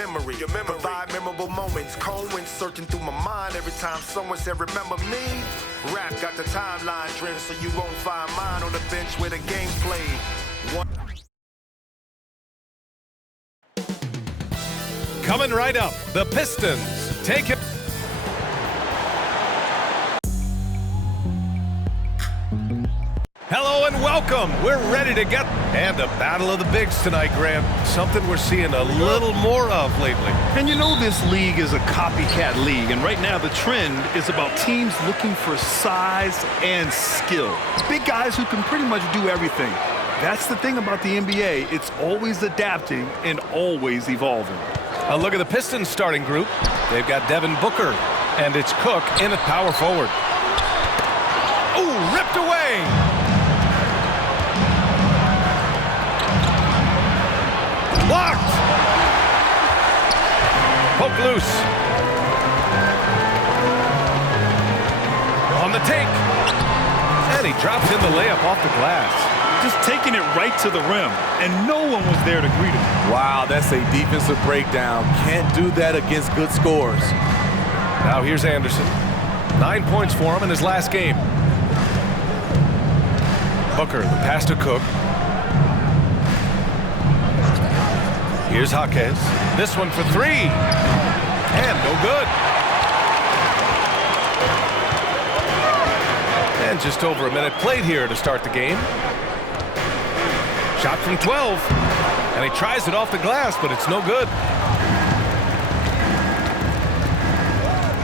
memory. Provide memorable moments. Cold wind searching through my mind every time someone said, remember me? Rap got the timeline driven, so you won't find mine on the bench where the game played. Coming right up, the Pistons take it. Hello and welcome. We're ready to get and a battle of the bigs tonight, Graham. Something we're seeing a little more of lately. And you know this league is a copycat league, and right now the trend is about teams looking for size and skill. Big guys who can pretty much do everything. That's the thing about the NBA. It's always adapting and always evolving. A look at the Pistons starting group. They've got Devin Booker, and it's Cook in at power forward. Ooh, ripped away. Blocked. Poke loose. On the take. And he drops in the layup off the glass. Just taking it right to the rim, and no one was there to greet him. Wow, that's a defensive breakdown. Can't do that against good scores. Now here's Anderson. 9 points for him in his last game. Booker, the pass to Cook. Here's Jaquez. This one for three. And no good. And just over a minute played here to start the game. Shot from 12. And he tries it off the glass, but it's no good.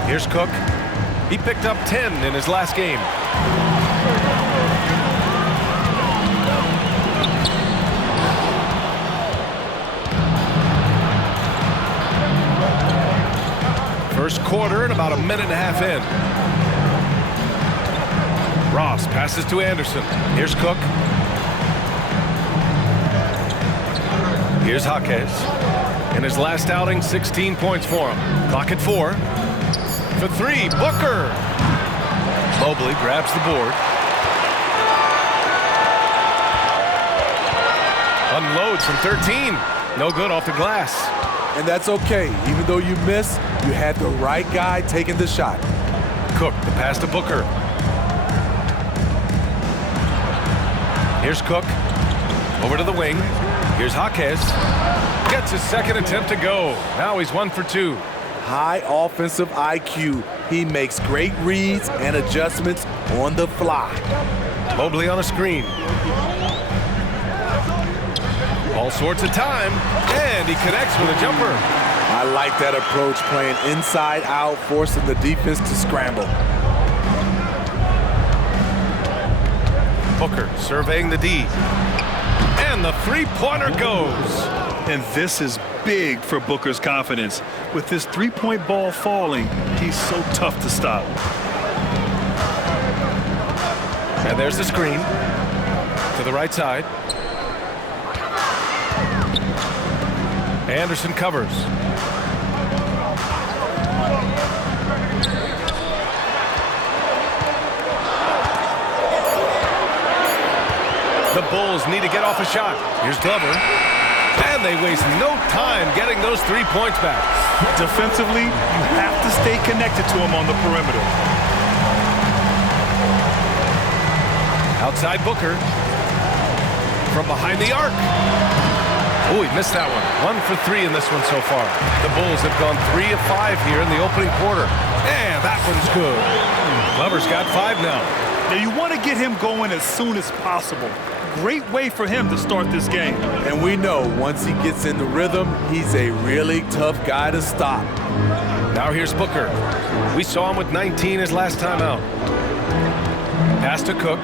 Here's Cook. He picked up 10 in his last game. First quarter and about a minute and a half in. Ross passes to Anderson. Here's Cook. Here's Jaquez. In his last outing, 16 points for him. Clock at 4. For three, Booker. Mobley grabs the board. Unloads from 13. No good off the glass. And that's okay. Even though you miss, you had the right guy taking the shot. Cook, the pass to Booker. Here's Cook. Over to the wing. Here's Jaquez. Gets his second attempt to go. Now he's 1 for 2. High offensive IQ. He makes great reads and adjustments on the fly. Mobley on a screen. All sorts of time, and he connects with a jumper. I like that approach, playing inside out, forcing the defense to scramble. Booker surveying the D. And the three-pointer goes. And this is big for Booker's confidence. With this three-point ball falling, he's so tough to stop. And there's the screen to the right side. Anderson covers. The Bulls need to get off a shot. Here's Glover. And they waste no time getting those 3 points back. Defensively, you have to stay connected to him on the perimeter. Outside Booker. From behind the arc. Oh, he missed that one. 1 for 3 in this one so far. The Bulls have gone 3 of 5 here in the opening quarter. And that one's good. Glover's got 5 now. Now you want to get him going as soon as possible. Great way for him to start this game. And we know once he gets in the rhythm, he's a really tough guy to stop. Now here's Booker. We saw him with 19 his last time out. Pass to Cook.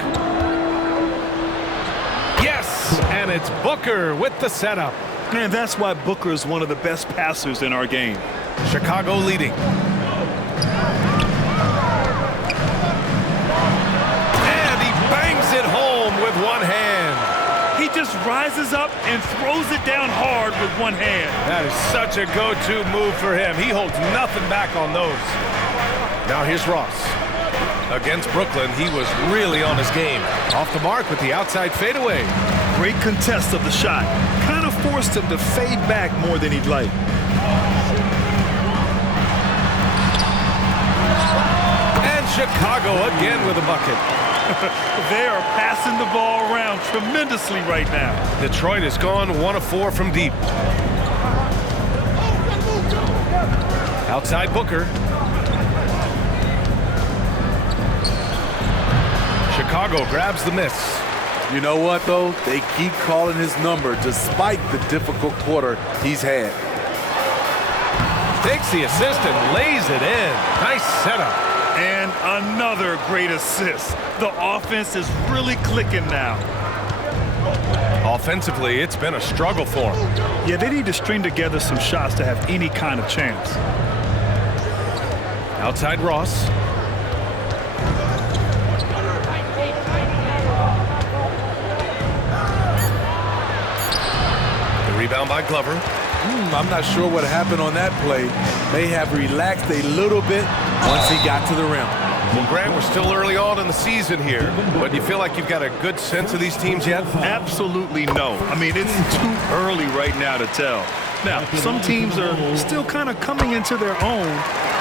Yes! And it's Booker with the setup. And that's why Booker is one of the best passers in our game. Chicago leading. And he bangs it home with one hand. He just rises up and throws it down hard with one hand. That is such a go-to move for him. He holds nothing back on those. Now here's Ross. Against Brooklyn, he was really on his game. Off the mark with the outside fadeaway. Great contest of the shot. Kind of forced him to fade back more than he'd like. Chicago again with a bucket. They are passing the ball around tremendously right now. Detroit has gone 1 of 4 from deep. Outside Booker. Chicago grabs the miss. You know what, though? They keep calling his number despite the difficult quarter he's had. Takes the assist and lays it in. Nice setup. And another great assist. The offense is really clicking now. Offensively, it's been a struggle for him. Yeah, they need to string together some shots to have any kind of chance. Outside Ross. The rebound by Glover. I'm not sure what happened on that play. May have relaxed a little bit once he got to the rim. Well, Grant, we're still early on in the season here, but do you feel like you've got a good sense of these teams yet? Absolutely no. I mean, it's too early right now to tell. Now, some teams are still kind of coming into their own,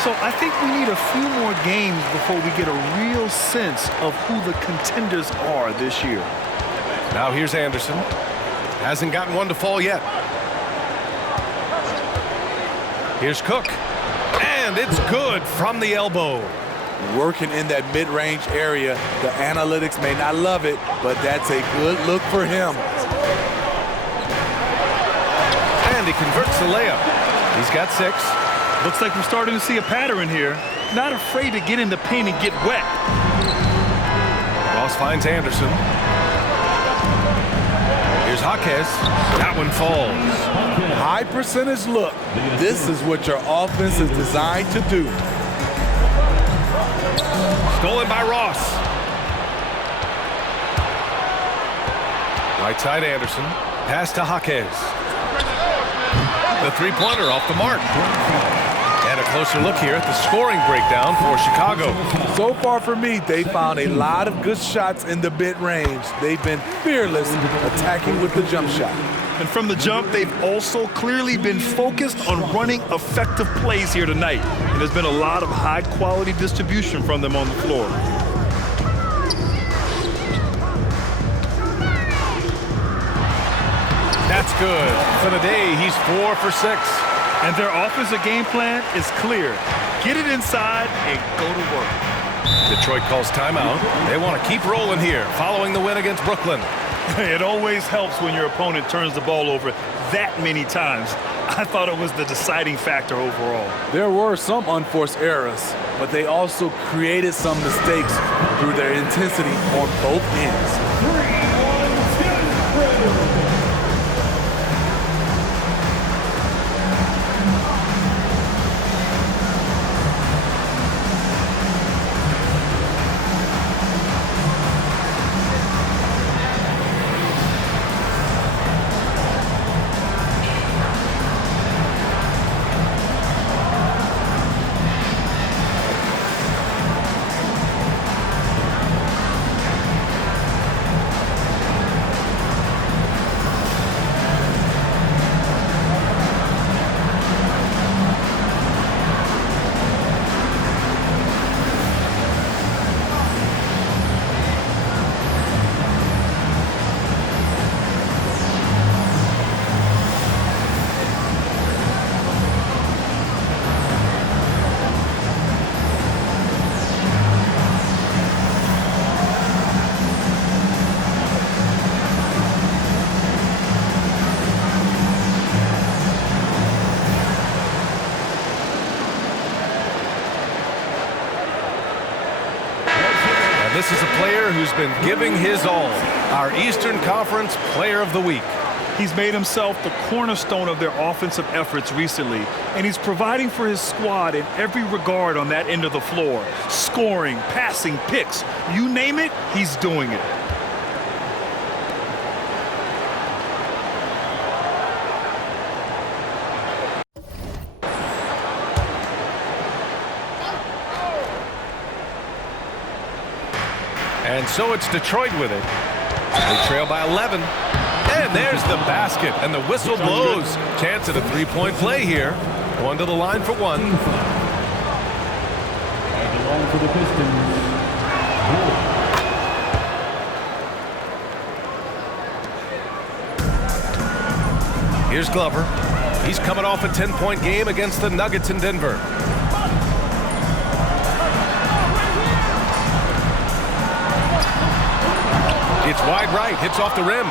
so I think we need a few more games before we get a real sense of who the contenders are this year. Now here's Anderson. Hasn't gotten one to fall yet. Here's Cook. And it's good from the elbow. Working in that mid-range area. The analytics may not love it, but that's a good look for him. And he converts the layup. He's got 6. Looks like we're starting to see a pattern here. Not afraid to get in the paint and get wet. Ross finds Anderson. Here's Jaquez. That one falls. High percentage look. This is what your offense is designed to do. Stolen by Ross. Right side Anderson. Pass to Jaquez. The three-pointer off the mark. And a closer look here at the scoring breakdown for Chicago. So far for me, they found a lot of good shots in the mid-range. They've been fearless attacking with the jump shot. And from the jump, they've also clearly been focused on running effective plays here tonight. And there's been a lot of high-quality distribution from them on the floor. That's good. For the day, he's 4 for 6. And their offensive game plan is clear. Get it inside and go to work. Detroit calls timeout. They want to keep rolling here following the win against Brooklyn. It always helps when your opponent turns the ball over that many times. I thought it was the deciding factor overall. There were some unforced errors, but they also created some mistakes through their intensity on both ends. This is a player who's been giving his all. Our Eastern Conference Player of the Week. He's made himself the cornerstone of their offensive efforts recently, and he's providing for his squad in every regard on that end of the floor. Scoring, passing, picks, you name it, he's doing it. And so it's Detroit with it. They trail by 11. And there's the basket, and the whistle blows. Chance at a three-point play here. Going to the line for one. the line for the Pistons, Here's Glover. He's coming off a 10-point game against the Nuggets in Denver. It's wide right, hits off the rim.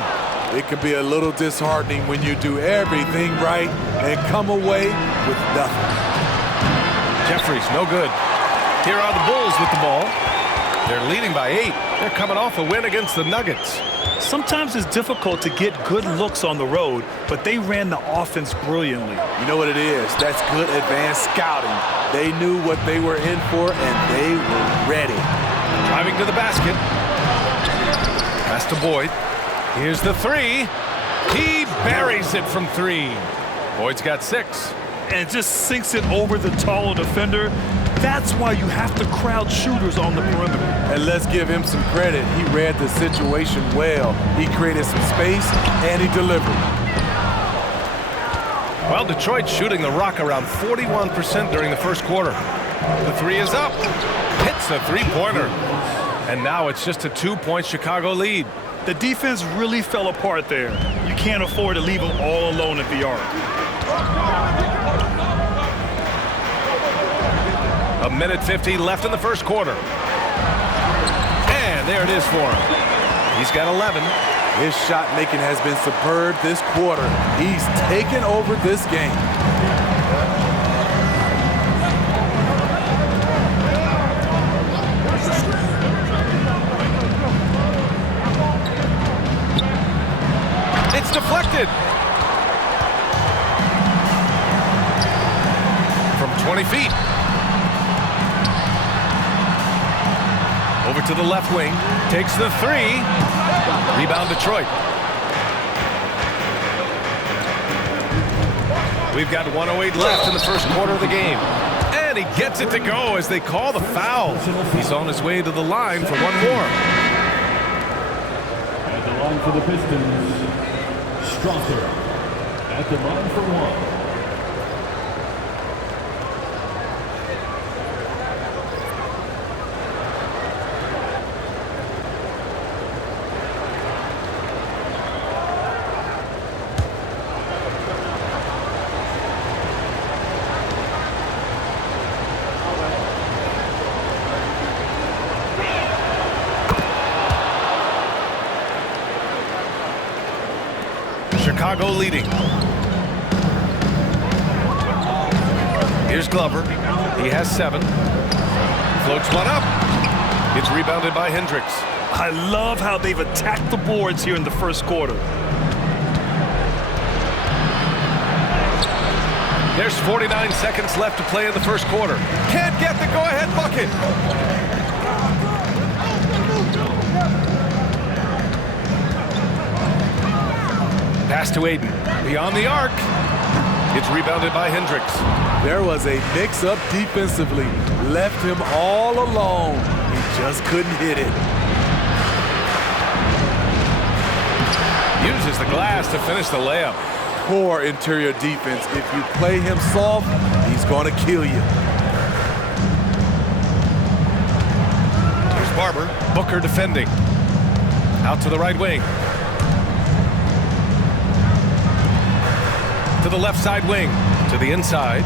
It can be a little disheartening when you do everything right and come away with nothing. Jeffries, no good. Here are the Bulls with the ball. They're leading by 8. They're coming off a win against the Nuggets. Sometimes it's difficult to get good looks on the road, but they ran the offense brilliantly. You know what it is? That's good advanced scouting. They knew what they were in for, and they were ready. Driving to the basket. Pass to Boyd. Here's the 3. He buries it from 3. Boyd's got 6. And just sinks it over the taller defender. That's why you have to crowd shooters on the perimeter. And let's give him some credit. He read the situation well. He created some space, and he delivered. Well, Detroit shooting the rock around 41% during the first quarter. The 3 is up. Hits the three-pointer. And now it's just a 2-point Chicago lead. The defense really fell apart there. You can't afford to leave them all alone at the arc. A minute 50 left in the first quarter. And there it is for him. He's got 11. His shot making has been superb this quarter. He's taken over this game. It's deflected. From 20 feet. Over to the left wing. Takes the 3. Rebound Detroit. We've got 1:08 left in the first quarter of the game. And he gets it to go as they call the foul. He's on his way to the line for one more. at the line for the Pistons, Strother at the line for 1. Chicago leading. Here's Glover. He has 7. Floats one up. It's rebounded by Hendricks. I love how they've attacked the boards here in the first quarter. There's 49 seconds left to play in the first quarter. Can't get the go-ahead bucket. Pass to Aiden. Beyond the arc. It's rebounded by Hendricks. There was a mix-up defensively. Left him all alone. He just couldn't hit it. Uses the glass to finish the layup. Poor interior defense. If you play him soft, he's going to kill you. Here's Barber. Booker defending. Out to the right wing. To the left side wing. To the inside.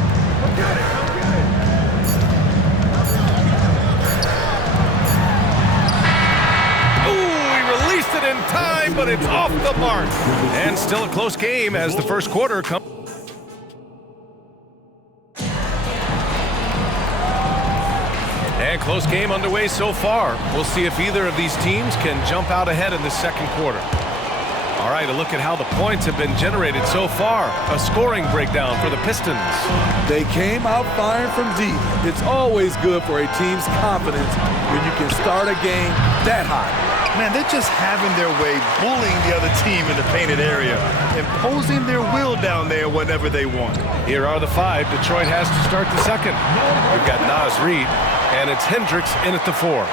It in time, but it's off the mark. And still a close game as the first quarter comes. And close game underway so far. We'll see if either of these teams can jump out ahead in the second quarter. All right, a look at how the points have been generated so far. A scoring breakdown for the Pistons. They came out firing from deep. It's always good for a team's confidence when you can start a game that hot. Man, they're just having their way, bullying the other team in the painted area, imposing their will down there whenever they want. Here are the 5 Detroit has to start the second. We've got Naz Reid, and it's Hendricks in at the 4.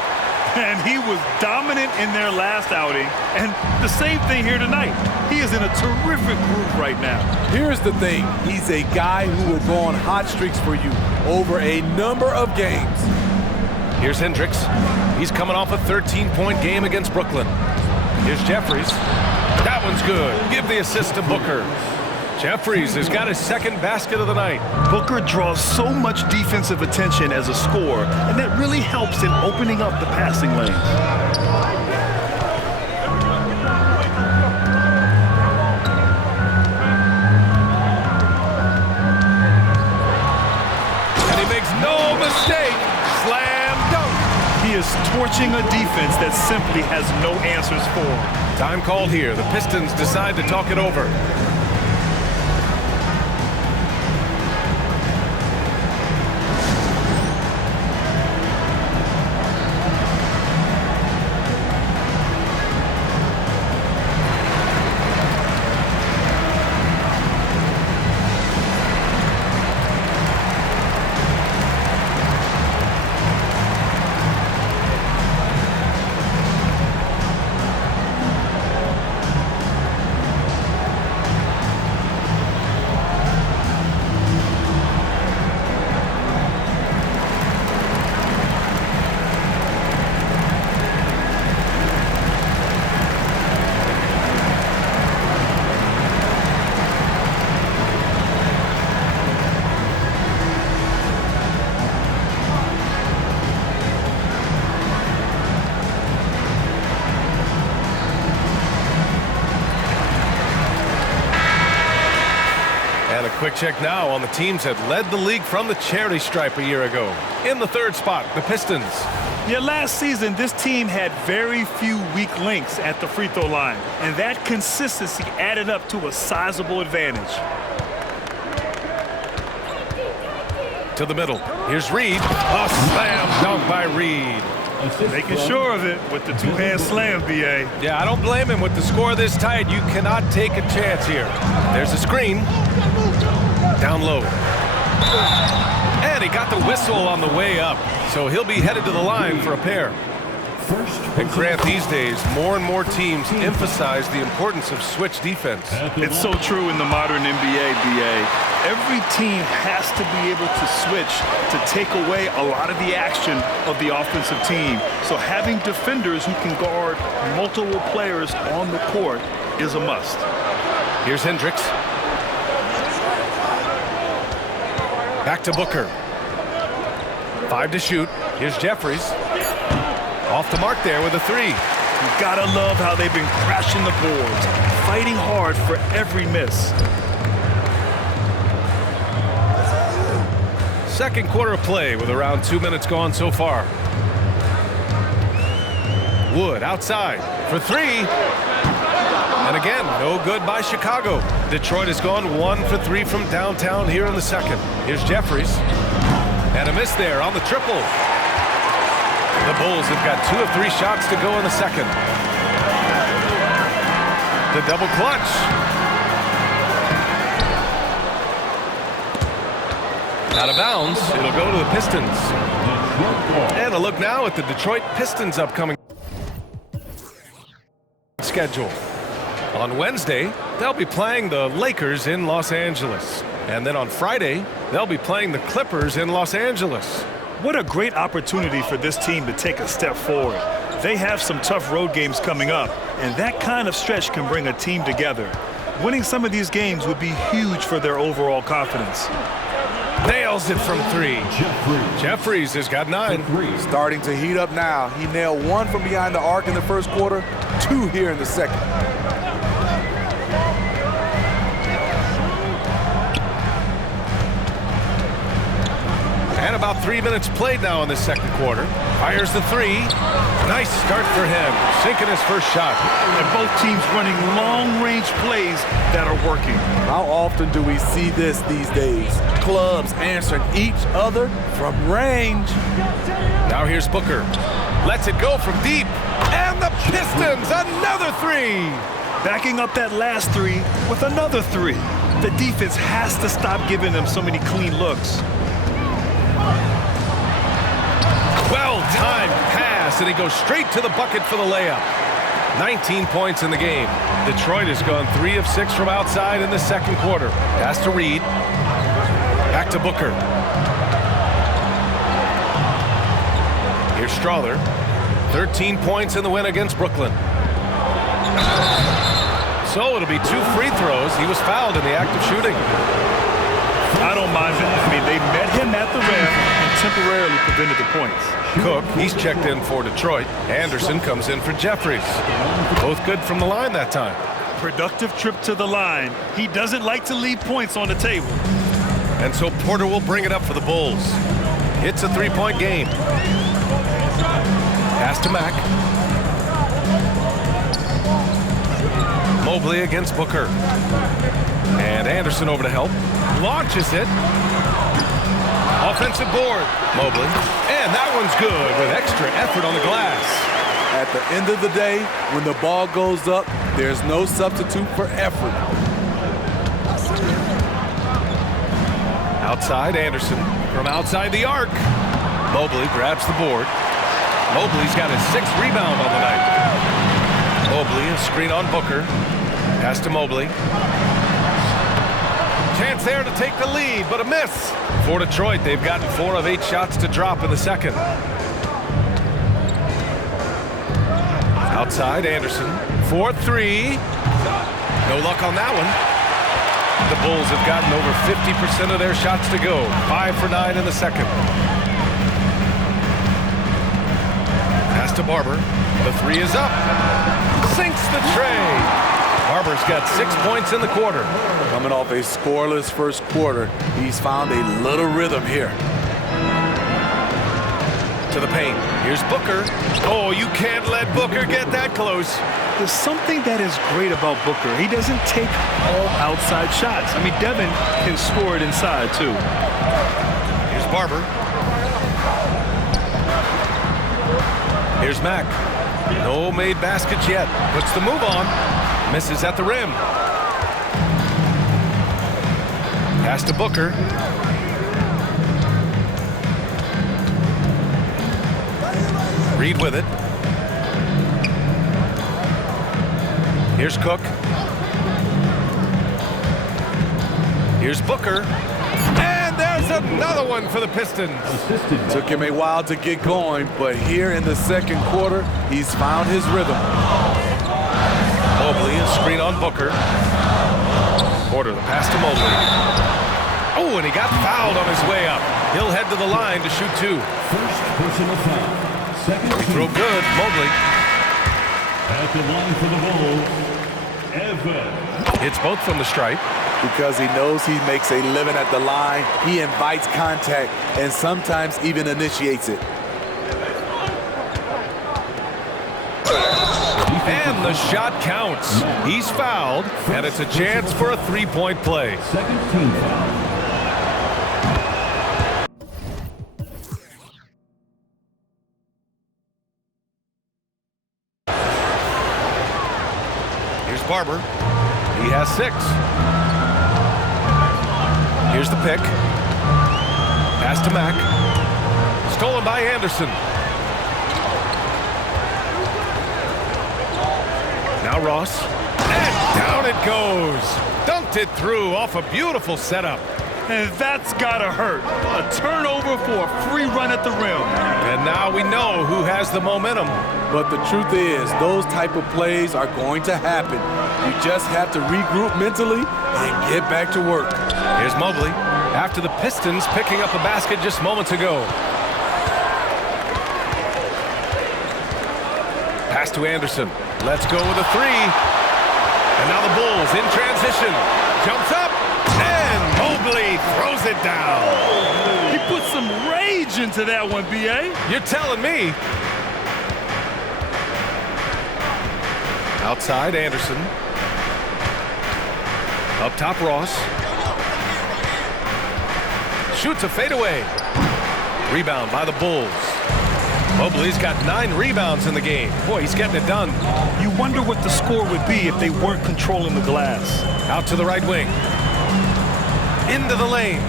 And he was dominant in their last outing, and the same thing here tonight. He is in a terrific groove right now. Here's the thing. He's a guy who will go on hot streaks for you over a number of games. Here's Hendricks. He's coming off a 13-point game against Brooklyn. Here's Jeffries. That one's good. Give the assist to Booker. Jeffries has got his second basket of the night. Booker draws so much defensive attention as a scorer, and that really helps in opening up the passing lanes. And he makes no mistake. Slam dunk. He is torching a defense that simply has no answers for. Time called here. The Pistons decide to talk it over. And a quick check now on the teams that led the league from the charity stripe a year ago. In the third spot, the Pistons. Yeah, last season, this team had very few weak links at the free throw line, and that consistency added up to a sizable advantage. To the middle. Here's Reed. A slam dunk by Reed. Making sure of it with the two-hand slam, B.A. Yeah, I don't blame him. With the score this tight, you cannot take a chance here. There's a screen. Down low. And he got the whistle on the way up. So he'll be headed to the line for a pair. And Grant, these days, more and more teams emphasize the importance of switch defense. It's so true in the modern NBA, B.A. Every team has to be able to switch to take away a lot of the action of the offensive team. So having defenders who can guard multiple players on the court is a must. Here's Hendricks. Back to Booker. 5 to shoot. Here's Jeffries. Off the mark there with a 3. You gotta love how they've been crashing the boards, fighting hard for every miss. Second quarter of play with around 2 minutes gone so far. Wood outside for 3. And again, no good by Chicago. Detroit has gone 1 for 3 from downtown here in the second. Here's Jeffries. And a miss there on the triple. The Bulls have got 2 of 3 shots to go in the second. The double clutch. Out of bounds, it'll go to the Pistons. And a look now at the Detroit Pistons' upcoming schedule. On Wednesday, they'll be playing the Lakers in Los Angeles. And then on Friday, they'll be playing the Clippers in Los Angeles. What a great opportunity for this team to take a step forward. They have some tough road games coming up, and that kind of stretch can bring a team together. Winning some of these games would be huge for their overall confidence. Nails it from 3. Jeffries has got 9. Starting to heat up now. He nailed 1 from behind the arc in the first quarter, 2 here in the second. And about 3 minutes played now in the second quarter. Fires the 3. Nice start for him. Sinking his first shot. And both teams running long-range plays that are working. How often do we see this these days? Clubs answering each other from range. Now here's Booker. Lets it go from deep. And the Pistons, another 3. Backing up that last 3 with another 3. The defense has to stop giving them so many clean looks. Well-timed pass, and he goes straight to the bucket for the layup. 19 points in the game. Detroit has gone 3 of 6 from outside in the second quarter. Pass to Reed. Back to Booker. Here's Strother. 13 points in the win against Brooklyn. So it'll be 2 free throws. He was fouled in the act of shooting. I don't mind that. I mean, they met him at the rim and temporarily prevented the points. Cook, he's checked in for Detroit. Anderson comes in for Jeffries. Both good from the line that time. Productive trip to the line. He doesn't like to leave points on the table. And so Porter will bring it up for the Bulls. It's a 3-point game. Pass to Mack. Mobley against Booker. And Anderson over to help. Launches it. Offensive board. Mobley. And that one's good with extra effort on the glass. At the end of the day, when the ball goes up, there's no substitute for effort. Outside, Anderson from outside the arc. Mobley grabs the board. Mobley's got his 6th rebound on the night. Mobley, a screen on Booker. Pass to Mobley. Chance there to take the lead, but a miss. For Detroit, they've gotten 4 of 8 shots to drop in the second. Outside, Anderson. 4-3. No luck on that one. The Bulls have gotten over 50% of their shots to go. 5 for 9 in the second. Pass to Barber. The 3 is up. Sinks the tray. Barber's got 6 points in the quarter. Coming off a scoreless first quarter, he's found a little rhythm here. To the paint. Here's Booker. Oh, you can't let Booker get that close. There's something that is great about Booker. He doesn't take all outside shots. I mean, Devin can score it inside, too. Here's Barber. Here's Mack. No made baskets yet. Puts the move on. Misses at the rim. Pass to Booker. Reed with it. Here's Cook. Here's Booker. And there's another one for the Pistons. Took him a while to get going, but here in the second quarter, he's found his rhythm. Mobley, a screen on Booker. Porter, the pass to Mobley. Oh, and he got fouled on his way up. He'll head to the line to shoot 2. First personal foul. Second Free throw good, Mobley. At the line for the Bulls, Evans. Hits both from the stripe. Because he knows he makes a living at the line, he invites contact and sometimes even initiates it. And the shot counts. He's fouled, and it's a chance for a 3-point play. Second team foul. Here's Barber. He has 6. Here's the pick. Pass to Mack. Stolen by Anderson. Now Ross. And down it goes. Dunked it through off a beautiful setup. And that's gotta hurt. A turnover for a free run at the rim. And now we know who has the momentum. But the truth is, those type of plays are going to happen. You just have to regroup mentally and get back to work. Here's Mobley. After the Pistons picking up a basket just moments ago. Pass to Anderson. Let's go with a 3. And now the Bulls in transition. Jumps up. And Mobley throws it down. He put some rage into that one, B.A. You're telling me. Outside, Anderson. Up top, Ross. Shoots a fadeaway. Rebound by the Bulls. Mobley's got 9 rebounds in the game. Boy, he's getting it done. You wonder what the score would be if they weren't controlling the glass. Out to the right wing. Into the lane.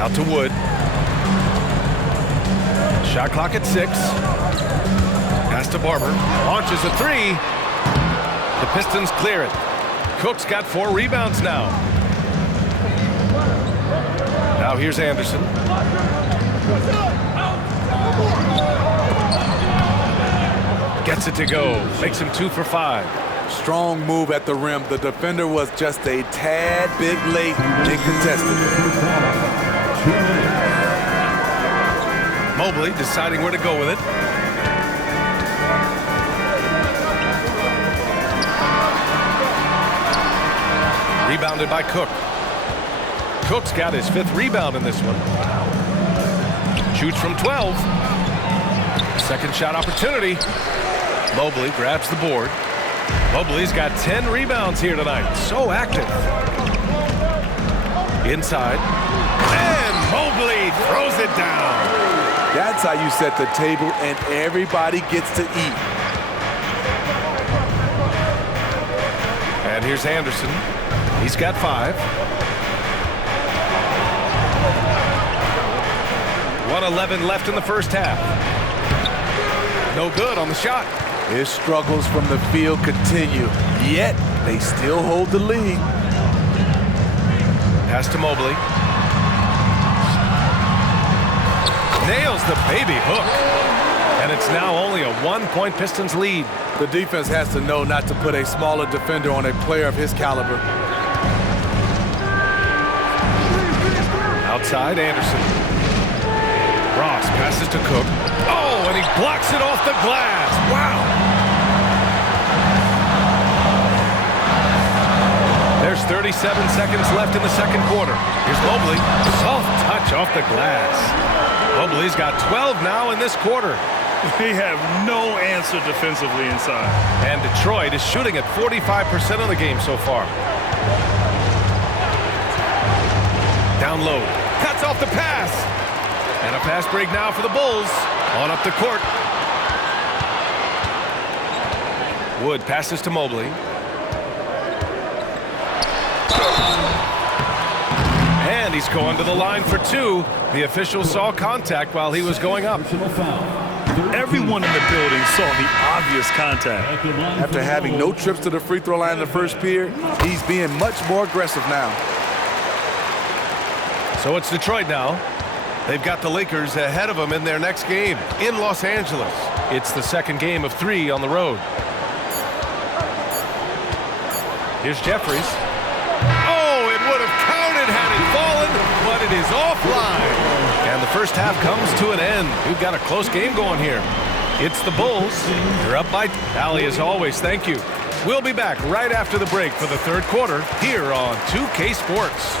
Out to Wood. Shot clock at 6. Pass to Barber. Launches a 3. The Pistons clear it. Cook's got 4 rebounds now. Now here's Anderson. Gets it to go. Makes him 2 for 5. Strong move at the rim. The defender was just a tad bit late and contested. Mobley deciding where to go with it. Rebounded by Cook. Cook's got his 5th rebound in this one. Shoots from 12. Second shot opportunity. Mobley grabs the board. Mobley's got 10 rebounds here tonight. So active. Inside. And Mobley throws it down. That's how you set the table and everybody gets to eat. And here's Anderson. He's got 5. 1:11 left in the first half. No good on the shot. His struggles from the field continue, yet they still hold the lead. Pass to Mobley. Nails the baby hook. And it's now only a 1-point Pistons lead. The defense has to know not to put a smaller defender on a player of his caliber. Outside, Anderson. Ross passes to Cook. Oh, and he blocks it off the glass. Wow. There's 37 seconds left in the second quarter. Here's Mobley. Soft touch off the glass. Mobley's got 12 now in this quarter. They have no answer defensively inside. And Detroit is shooting at 45% of the game so far. Down low. Cuts off the pass. And a fast break now for the Bulls. On up the court. Wood passes to Mobley. And he's going to the line for 2. The official saw contact while he was going up. Everyone in the building saw the obvious contact. After having no trips to the free throw line in the first period, he's being much more aggressive now. So it's Detroit now. They've got the Lakers ahead of them in their next game in Los Angeles. It's the second game of 3 on the road. Here's Jeffries. Oh, it would have counted had it fallen, but it is offline. And the first half comes to an end. We've got a close game going here. It's the Bulls. They're up by Allie, as always. Thank you. We'll be back right after the break for the third quarter here on 2K Sports.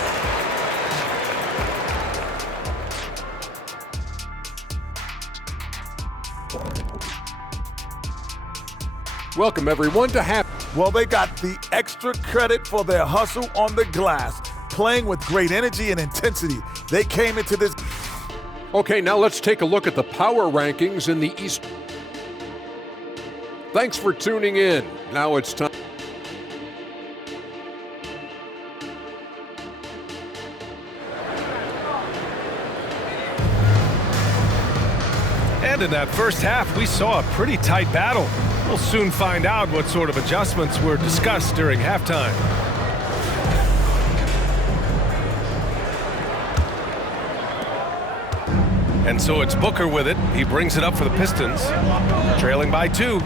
Welcome, everyone, to half. Well, they got the extra credit for their hustle on the glass, playing with great energy and intensity. They came into this. Okay, now let's take a look at the power rankings in the East. Thanks for tuning in. Now it's time. And in that first half, we saw a pretty tight battle. We'll soon find out what sort of adjustments were discussed during halftime. And so it's Booker with it. He brings it up for the Pistons, trailing by 2.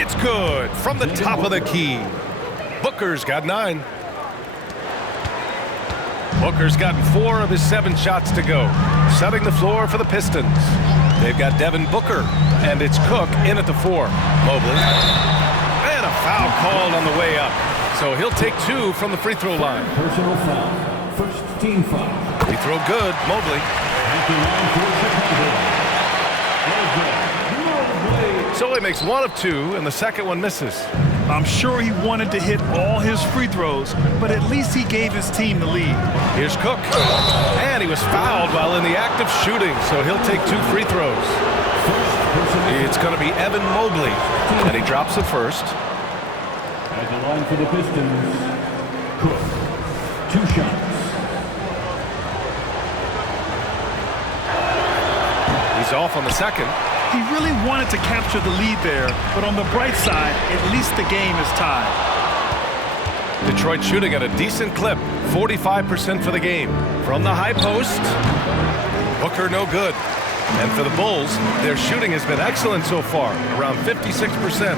It's good from the top of the key. Booker's got 9. Booker's gotten 4 of his 7 shots to go, setting the floor for the Pistons. They've got Devin Booker, and it's Cook in at the 4. Mobley. And a foul called on the way up. So he'll take 2 from the free throw line. Personal foul. First team foul. Free throw good. Mobley. At the line for Chicago. So he makes 1 of 2, and the second one misses. I'm sure he wanted to hit all his free throws, but at least he gave his team the lead. Here's Cook. And he was fouled while in the act of shooting, so he'll take 2 free throws. It's going to be Evan Mobley, and he drops it first. At the line for the Pistons, Cook. 2 shots. He's off on the second. He really wanted to capture the lead there, but on the bright side, at least the game is tied. Detroit shooting at a decent clip, 45% for the game. From the high post, Booker no good. And for the Bulls, their shooting has been excellent so far, around 56%.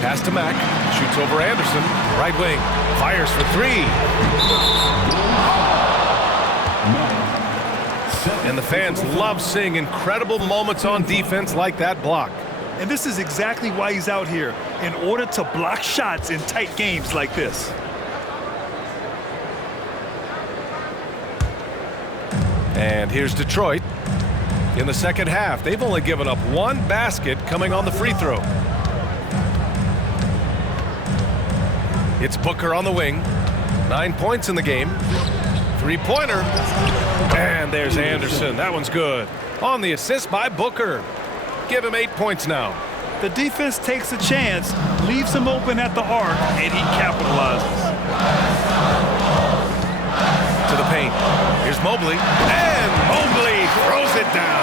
Pass to Mack, shoots over Anderson, right wing, fires for three. And the fans love seeing incredible moments on defense like that block. And this is exactly why he's out here, in order to block shots in tight games like this. And here's Detroit. In the second half, they've only given up one basket coming on the free throw. It's Booker on the wing. 9 points in the game. Three-pointer. And there's Anderson. That one's good. On the assist by Booker. Give him 8 points now. The defense takes a chance, leaves him open at the arc, and he capitalizes. To the paint. Here's Mobley. And Mobley throws it down.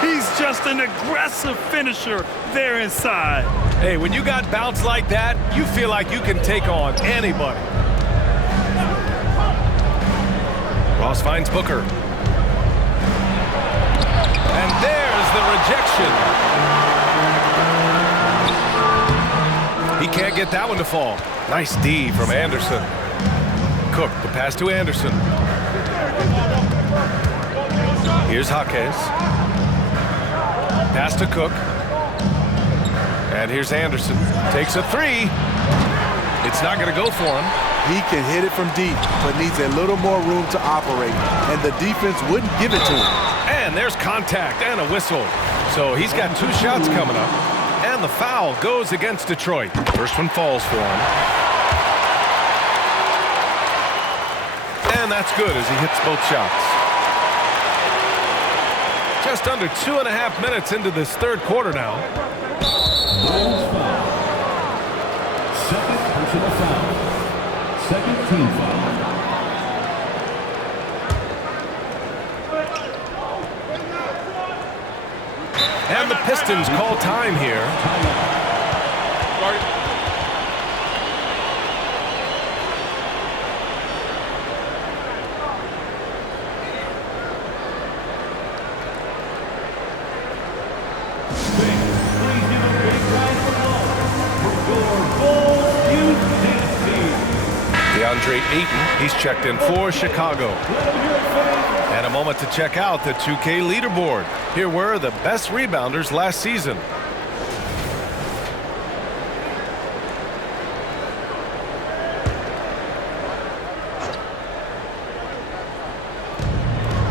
He's just an aggressive finisher there inside. Hey, when you got bounce like that, you feel like you can take on anybody. Ross finds Booker. And there's the rejection. He can't get that one to fall. Nice D from Anderson. Cook, the pass to Anderson. Here's Jaquez. Pass to Cook. And here's Anderson. Takes a three. It's not going to go for him. He can hit it from deep, but needs a little more room to operate, and the defense wouldn't give it to him. And there's contact and a whistle. So he's got 2 shots coming up. And the foul goes against Detroit. First one falls for him. And that's good as he hits both shots. Just under 2.5 minutes into this third quarter now. Bulls foul. Second personal foul. Second team foul. And the Pistons call time here. DeAndre Ayton, he's checked in for Chicago. And a moment to check out the 2K leaderboard. Here were the best rebounders last season.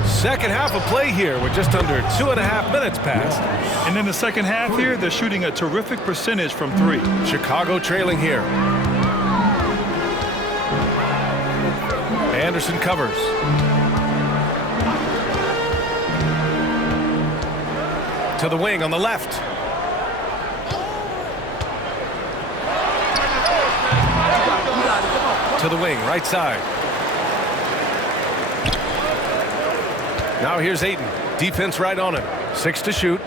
Second half of play here with just under 2.5 minutes passed. And in the second half here, they're shooting a terrific percentage from 3. Chicago trailing here. Anderson covers. To the wing on the left. To the wing, right side. Now here's Ayton. Defense right on him. 6 to shoot.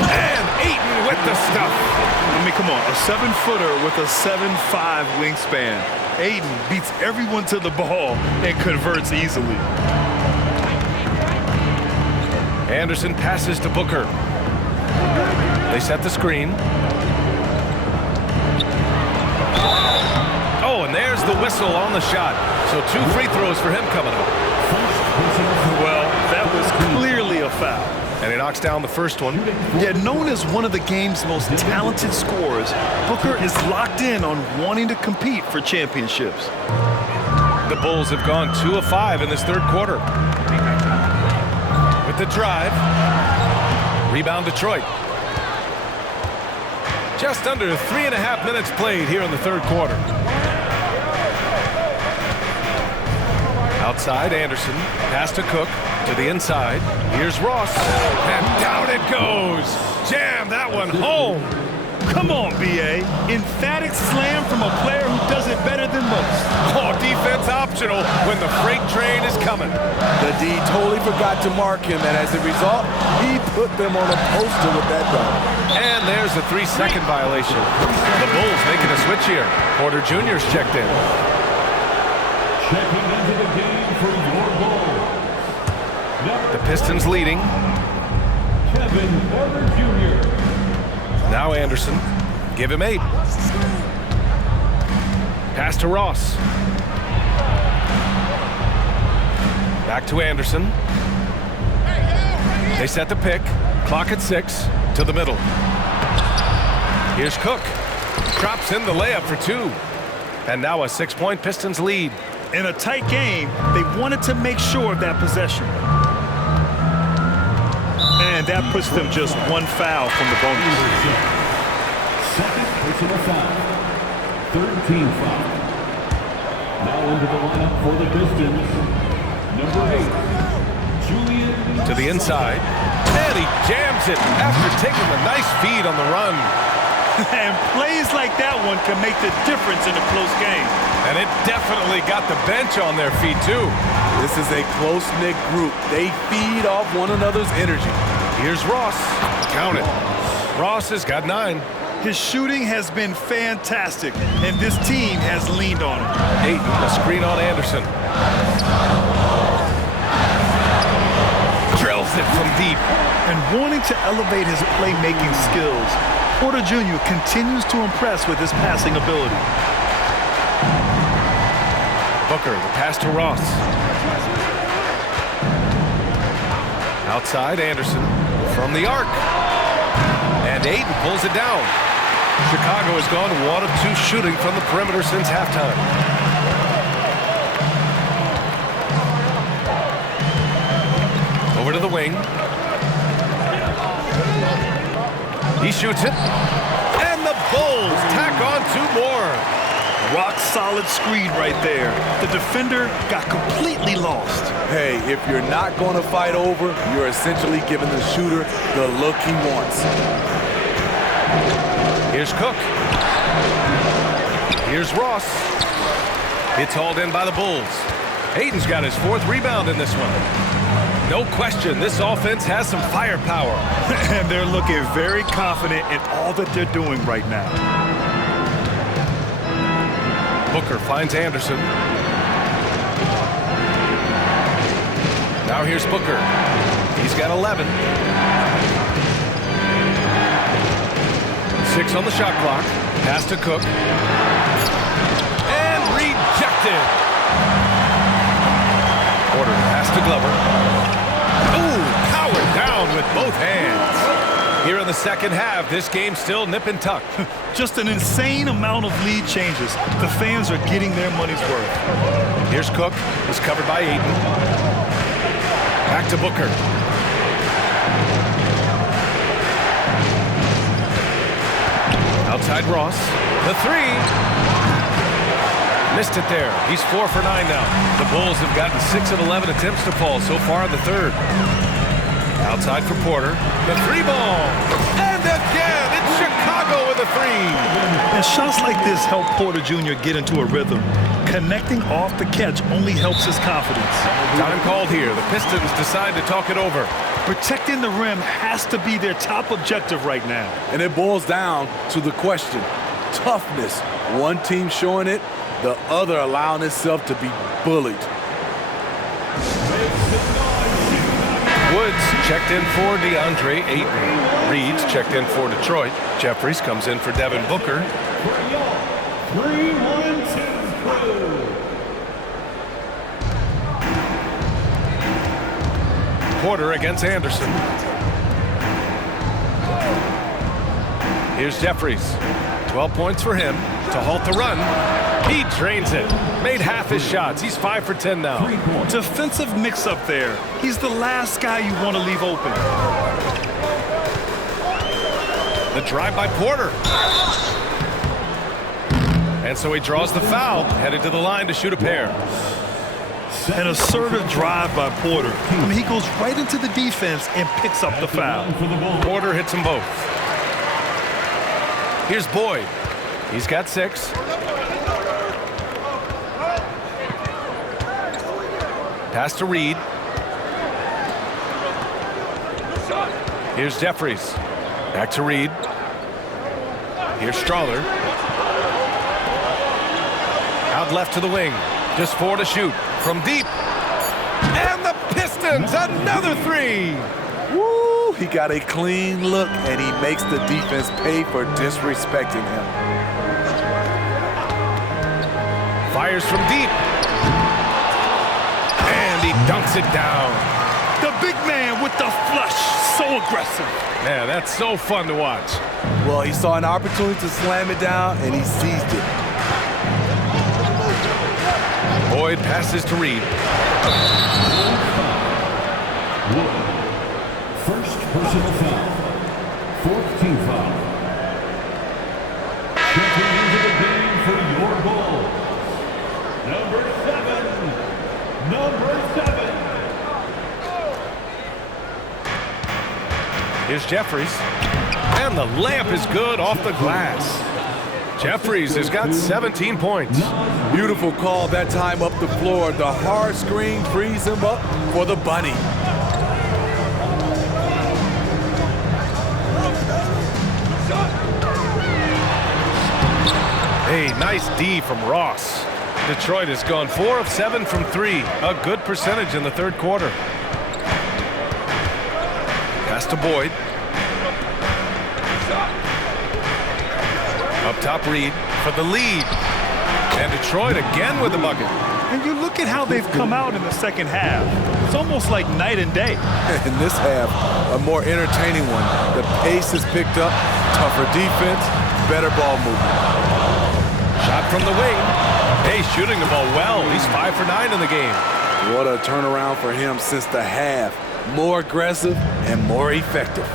And Ayton with the stuff. I mean, come on, a 7-footer with a 7'5" wingspan. Ayton beats everyone to the ball and converts easily. Anderson passes to Booker. They set the screen. Oh, and there's the whistle on the shot. So 2 free throws for him coming up. Well, that was clearly a foul. And he knocks down the first one. Yet known as one of the game's most talented scorers, Booker is locked in on wanting to compete for championships. The Bulls have gone 2 of 5 in this third quarter. With the drive. Rebound Detroit. Just under 3.5 minutes played here in the third quarter. Outside, Anderson. Pass to Cook. To the inside. Here's Ross. And down it goes. Jam that one home. Come on, B.A. Emphatic slam from a player who does it better than most. Oh, defense optional when the freight train is coming. The D totally forgot to mark him, and as a result, he put them on a poster with that dunk. And there's a 3-second violation. The Bulls making a switch here. Porter Jr.'s checked in. Checking into the game for your Bulls. The Pistons leading. Kevin Porter Jr. Now Anderson. Give him 8. Pass to Ross. Back to Anderson. They set the pick. Clock at 6. To the middle. Here's Cook. Drops in the layup for 2. And now a 6-point Pistons lead. In a tight game, they wanted to make sure of that possession. And that puts them just 1 foul from the bonus. Second personal foul. 13 foul. Now into the lineup for the Pistons. Number 8, Julian. To the inside. And he jams it after taking a nice feed on the run. And plays like that one can make the difference in a close game. And it definitely got the bench on their feet, too. This is a close-knit group. They feed off one another's energy. Here's Ross. Count it. Ross has got 9. His shooting has been fantastic, and this team has leaned on him. Ayton, a screen on Anderson. Drills it from deep. And wanting to elevate his playmaking skills, Porter Jr. continues to impress with his passing ability. Booker, the pass to Ross. Outside, Anderson from the arc. And Ayton pulls it down. Chicago has gone 1 of 2 shooting from the perimeter since halftime. Over to the wing. He shoots it. And the Bulls tack on 2 more. Rock solid screen right there. The defender got completely lost. Hey, if you're not going to fight over, you're essentially giving the shooter the look he wants. Here's Cook. Here's Ross. It's hauled in by the Bulls. Ayton's got his 4th rebound in this one. No question, this offense has some firepower. And they're looking very confident in all that they're doing right now. Booker finds Anderson. Now here's Booker. He's got 11. 6 on the shot clock. Pass to Cook. And rejected. Porter pass to Glover. Ooh, powered down with both hands. Here in the second half, this game's still nip and tuck. Just an insane amount of lead changes. The fans are getting their money's worth. Here's Cook. He's covered by Ayton. Back to Booker. Outside Ross. The 3. Missed it there. He's 4 for 9 now. The Bulls have gotten 6 of 11 attempts to fall so far in the 3rd. Outside for Porter. The 3 ball. And again, it's Chicago with a 3. And shots like this help Porter Jr. get into a rhythm. Connecting off the catch only helps his confidence. Time called here. The Pistons decide to talk it over. Protecting the rim has to be their top objective right now. And it boils down to the question. Toughness. One team showing it, the other allowing itself to be bullied. Woods checked in for DeAndre Ayton. Reed's checked in for Detroit. Jeffries comes in for Devin Booker. 3-1-2 crew. Porter against Anderson. Here's Jeffries. 12 points for him to halt the run. He drains it. Made half his shots. He's 5 for 10 now. Defensive mix-up there. He's the last guy you want to leave open. The drive by Porter. And so he draws the foul, headed to the line to shoot a pair. An assertive drive by Porter. I mean, he goes right into the defense and picks up the foul. Porter hits them both. Here's Boyd. He's got 6. Pass to Reed. Here's Jeffries. Back to Reed. Here's Strawther. Out left to the wing. Just 4 to shoot. From deep. And the Pistons, another 3. Woo! He got a clean look, and he makes the defense pay for disrespecting him. Fires from deep. And he dunks it down. The big man with the flush. So aggressive. Man, that's so fun to watch. Well, he saw an opportunity to slam it down, and he seized it. Boyd passes to Reed. First personal foul. 4th team foul. Checking into the game for your Bulls. Number 7. Number 7. Here's Jeffries. And the layup is good off the glass. Jeffries has got 17 points. Beautiful call that time up the floor. The hard screen frees him up for the bunny. Hey, nice D from Ross. Detroit has gone 4 of 7 from 3. A good percentage in the third quarter. Pass to Boyd. Up top, Reed for the lead. And Detroit again with the bucket. And you look at how they've come out in the second half. It's almost like night and day. In this half, a more entertaining one. The pace is picked up, tougher defense, better ball movement. Shot from the wing. Hey, shooting the ball well. He's 5 for 9 in the game. What a turnaround for him since the half. More aggressive and more effective.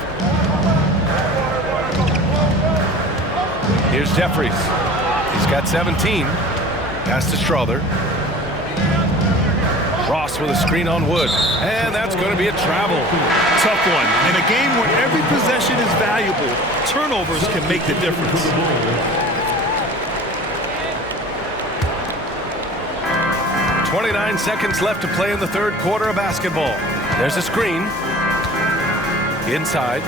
Here's Jeffries. He's got 17. Pass to Strawther. Ross with a screen on Wood. And that's going to be a travel. Tough one. In a game where every possession is valuable, turnovers can make the difference. 29 seconds left to play in the third quarter of basketball. There's a screen. Inside.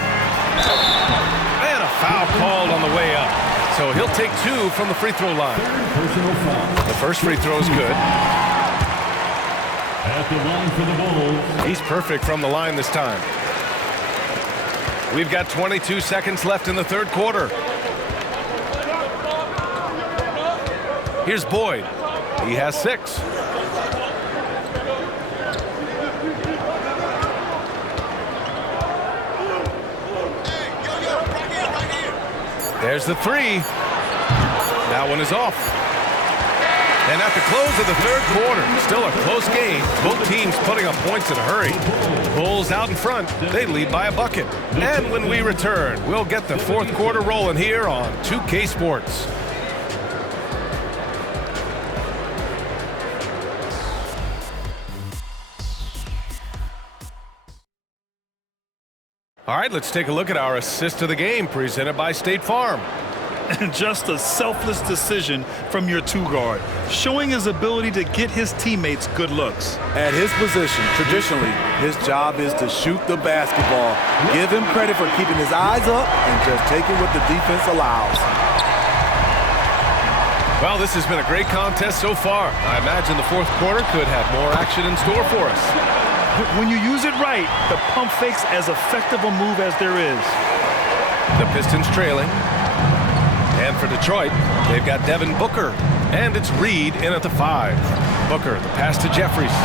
And a foul called on the way up. So he'll take 2 from the free throw line. The first free throw is good. At the line for the Bulls. He's perfect from the line this time. We've got 22 seconds left in the third quarter. Here's Boyd. He has 6. There's the 3. That one is off. And at the close of the third quarter, still a close game. Both teams putting up points in a hurry. Bulls out in front. They lead by a bucket. And when we return, we'll get the fourth quarter rolling here on 2K Sports. All right, let's take a look at our assist of the game presented by State Farm. Just a selfless decision from your 2-guard, showing his ability to get his teammates good looks. At his position, traditionally, his job is to shoot the basketball. Give him credit for keeping his eyes up and just taking what the defense allows. Well, this has been a great contest so far. I imagine the fourth quarter could have more action in store for us. When you use it right, the pump fake's as effective a move as there is. The Pistons trailing. And for Detroit, they've got Devin Booker. And it's Reed in at the 5. Booker, the pass to Jeffries.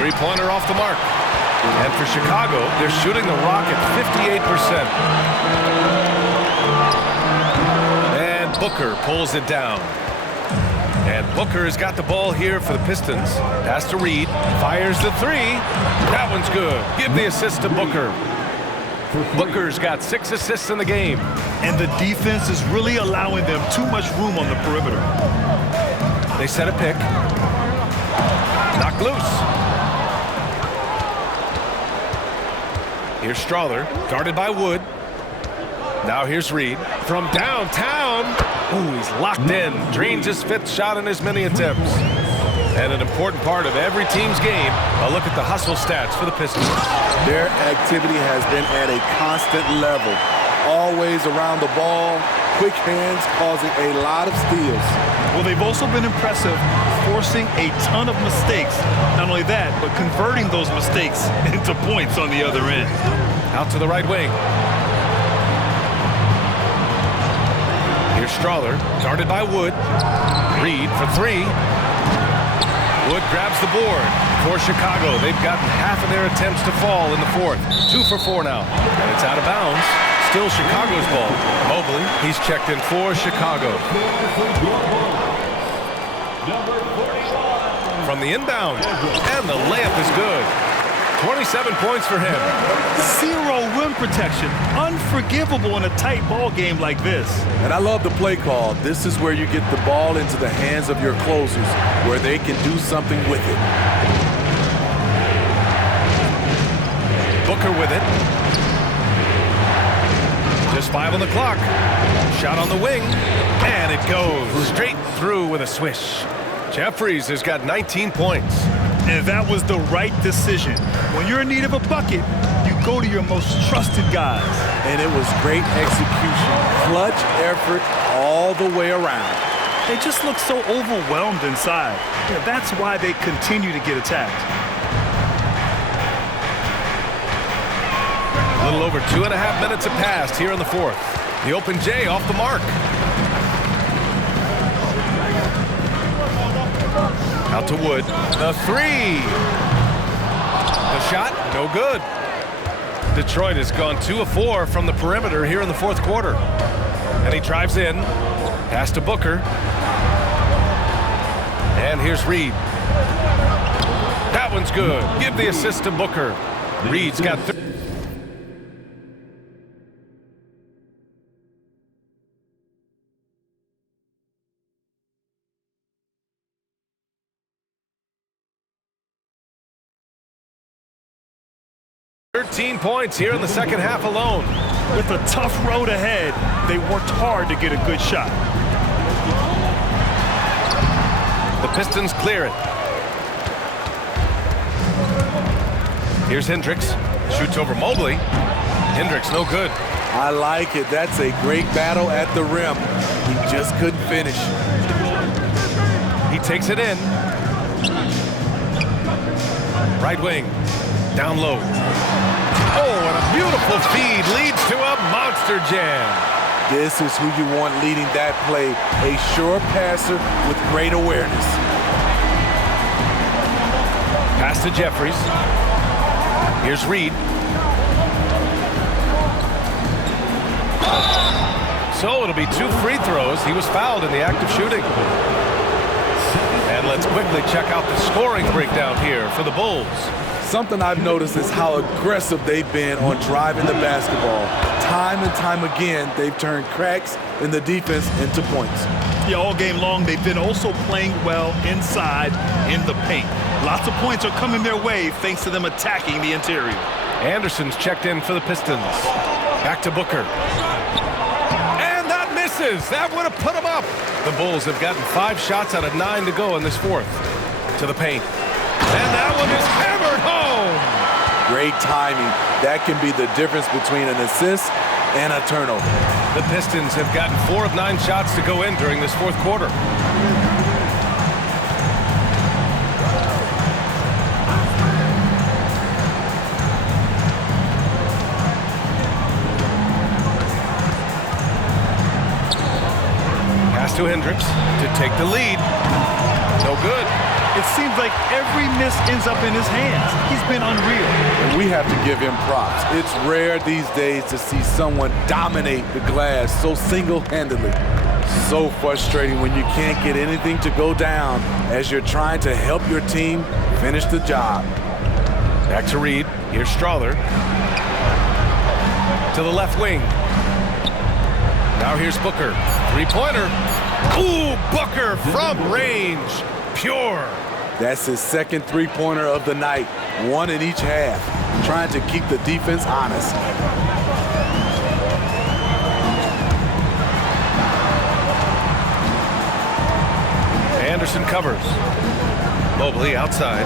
3-pointer off the mark. And for Chicago, they're shooting the rock at 58%. And Booker pulls it down. And Booker has got the ball here for the Pistons. Pass to Reed. Fires the 3. That one's good. Give the assist to Booker. Booker's got 6 assists in the game. And the defense is really allowing them too much room on the perimeter. They set a pick. Knocked loose. Here's Strawther, guarded by Wood. Now here's Reed from downtown. Ooh, he's locked in. Drains his 5th shot in as many attempts. And an important part of every team's game, a look at the hustle stats for the Pistons. Their activity has been at a constant level. Always around the ball, quick hands causing a lot of steals. Well, they've also been impressive, forcing a ton of mistakes. Not only that, but converting those mistakes into points on the other end. Out to the right wing. Here's Strawther, guarded by Wood. Reed for three. Wood grabs the board for Chicago. They've gotten half of their attempts to fall in the fourth. 2 for 4 now. And it's out of bounds. Still Chicago's ball. Mobley, he's checked in for Chicago. From the inbound. And the layup is good. 27 points for him. 0 rim protection. Unforgivable in a tight ball game like this. And I love the play call. This is where you get the ball into the hands of your closers, where they can do something with it. Booker with it. Just 5 on the clock. Shot on the wing. And it goes straight through with a swish. Jeffries has got 19 points. And that was the right decision. When you're in need of a bucket, you go to your most trusted guys. And it was great execution. Clutch effort all the way around. They just look so overwhelmed inside. Yeah, that's why they continue to get attacked. A little over 2.5 minutes have passed here in the fourth. The open J off the mark. Out to Wood. The three. The shot, no good. Detroit has gone 2 of 4 from the perimeter here in the fourth quarter. And he drives in. Pass to Booker. And here's Reed. That one's good. Give the assist to Booker. Reed's got 13 points here in the second half alone. With a tough road ahead, they worked hard to get a good shot. The Pistons clear it. Here's Hendricks. Shoots over Mobley. Hendricks no good. I like it. That's a great battle at the rim. He just couldn't finish. He takes it in. Right wing. Down low. Oh, and a beautiful feed leads to a monster jam. This is who you want leading that play. A sure passer with great awareness. Pass to Jeffries. Here's Reed. So it'll be 2 free throws. He was fouled in the act of shooting. And let's quickly check out the scoring breakdown here for the Bulls. Something I've noticed is how aggressive they've been on driving the basketball. Time and time again, they've turned cracks in the defense into points. Yeah, all game long, they've been also playing well inside in the paint. Lots of points are coming their way thanks to them attacking the interior. Anderson's checked in for the Pistons. Back to Booker. And that misses. That would have put him up. The Bulls have gotten 5 shots out of 9 to go in this fourth. To the paint. And that one is hammered home. Great timing. That can be the difference between an assist and a turnover. The Pistons have gotten 4 of 9 shots to go in during this fourth quarter. Pass to Hendricks to take the lead. No good. It seems like every miss ends up in his hands. He's been unreal. And we have to give him props. It's rare these days to see someone dominate the glass so single-handedly. So frustrating when you can't get anything to go down as you're trying to help your team finish the job. Back to Reed. Here's Strawther. To the left wing. Now here's Booker. 3-pointer. Ooh, Booker from range. Pure. That's his second 3-pointer of the night. 1 in each half. Trying to keep the defense honest. Anderson covers. Mobley outside.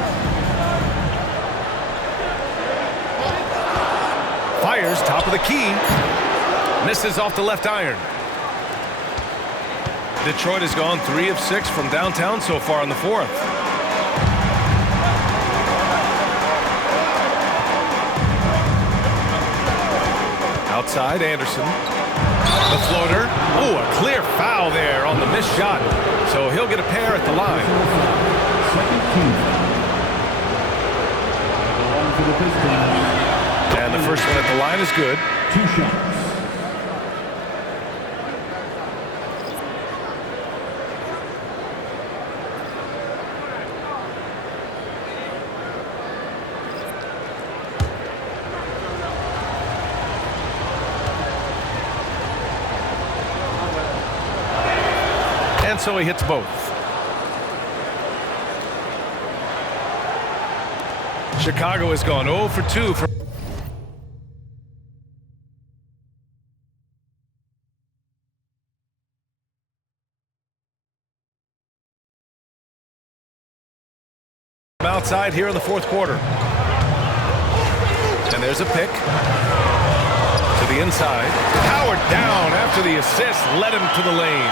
Fires top of the key. Misses off the left iron. Detroit has gone 3 of 6 from downtown so far in the fourth. Outside, Anderson. The floater. Oh, a clear foul there on the missed shot. So he'll get a pair at the line. And the first one at the line is good. 2 shots. And so he hits both. Chicago has gone 0 for 2 from outside here in the fourth quarter. And there's a pick to the inside. Howard down after the assist led him to the lane.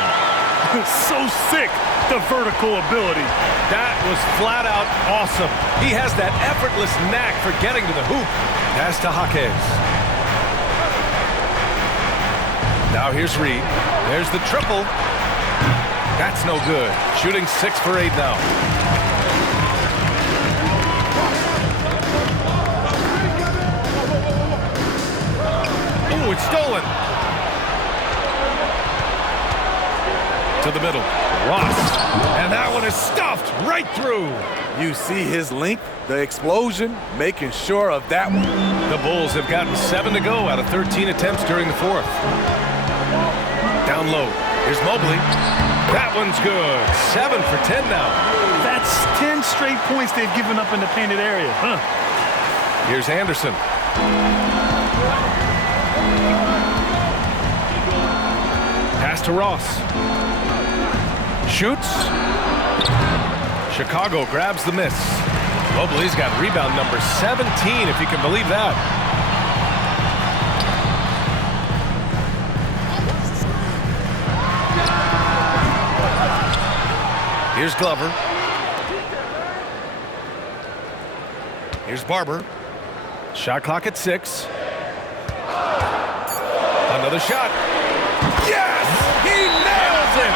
So sick, the vertical ability. That was flat out awesome. He has that effortless knack for getting to the hoop. Pass to Jaquez. Now here's Reed. There's the triple. That's no good. Shooting 6 for 8 now. Ooh, it's stolen. To the middle. Ross. And that one is stuffed right through. You see his length, the explosion, making sure of that one. The Bulls have gotten 7 to go out of 13 attempts during the fourth. Down low. Here's Mobley. That one's good. 7 for 10 now. That's 10 straight points they've given up in the painted area. Huh. Here's Anderson. Pass to Ross. Shoots. Chicago grabs the miss. Mobley's got rebound number 17, if you can believe that. Here's Glover. Here's Barber. Shot clock at 6. Another shot. Yes! He nails it!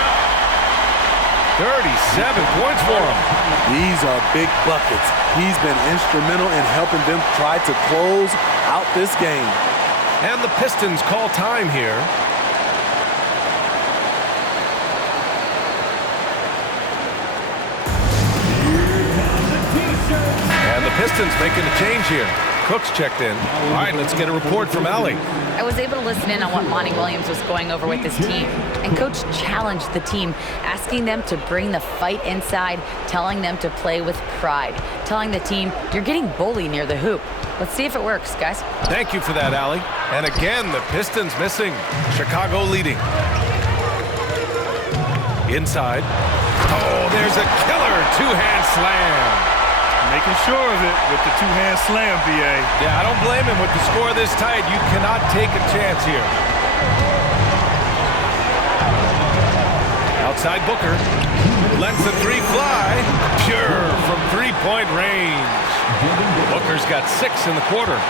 37 points for him. These are big buckets. He's been instrumental in helping them try to close out this game. And the Pistons call time here. And the Pistons making a change here. Cook's checked in. All right, let's get a report from Allie. I was able to listen in on what Monty Williams was going over with his team. And Coach challenged the team, asking them to bring the fight inside, telling them to play with pride, telling the team, you're getting bullied near the hoop. Let's see if it works, guys. Thank you for that, Allie. And again, the Pistons missing. Chicago leading. Inside. Oh, there's a killer two-hand slam. Making sure of it with the two-hand slam, B.A. Yeah, I don't blame him with the score this tight. You cannot take a chance here. Outside Booker. Lets the 3 fly. Pure from three-point range. Booker's got 6 in the quarter.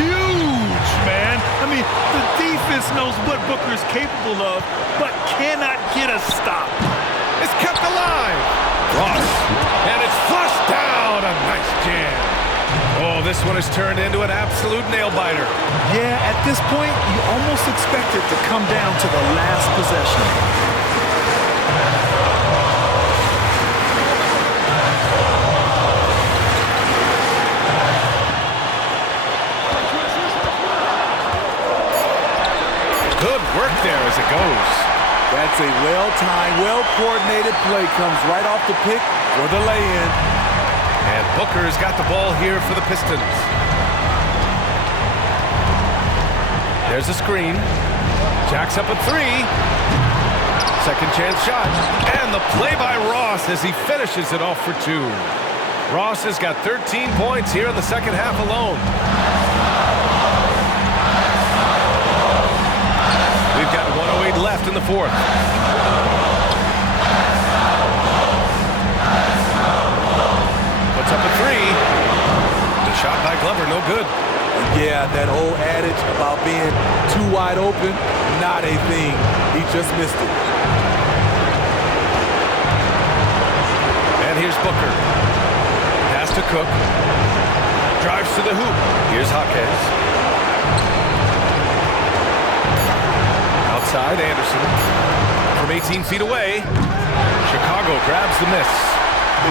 Huge, man. I mean, the defense knows what Booker's capable of, but cannot get a stop. It's kept alive. Ross. And it's flushed down. A nice jam. Oh, this one has turned into an absolute nail-biter. Yeah, at this point, you almost expect it to come down to the last possession. Good work there as it goes. That's a well-timed, well-coordinated play. Comes right off the pick for the lay-in. And Booker's got the ball here for the Pistons. There's a screen. Jacks up a 3. Second chance shot. And the play by Ross as he finishes it off for 2. Ross has got 13 points here in the second half alone. We've got 1:08 left in the fourth. Puts up a three. The shot by Glover, no good. Yeah, that old adage about being too wide open, not a thing. He just missed it. And here's Booker. Pass to Cook. Drives to the hoop. Here's Jaquez. Outside, Anderson. From 18 feet away, Chicago grabs the miss.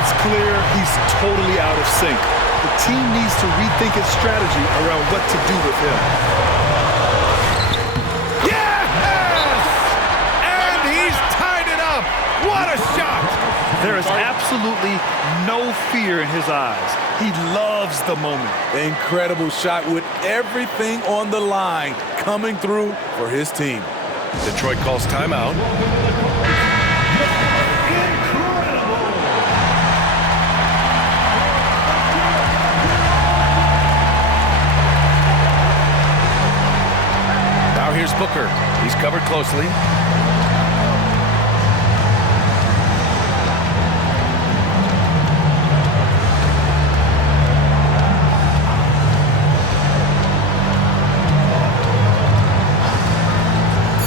It's clear he's totally out of sync. The team needs to rethink its strategy around what to do with him. Yes! And he's tied it up. What a shot! There is absolutely no fear in his eyes. He loves the moment. Incredible shot with everything on the line coming through for his team. Detroit calls timeout. Now here's Booker. He's covered closely.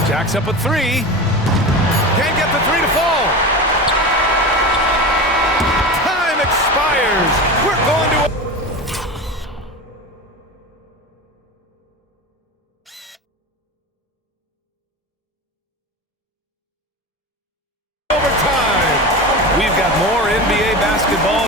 Jacks up a three. Can't get the three to fall. Time expires. We're going to...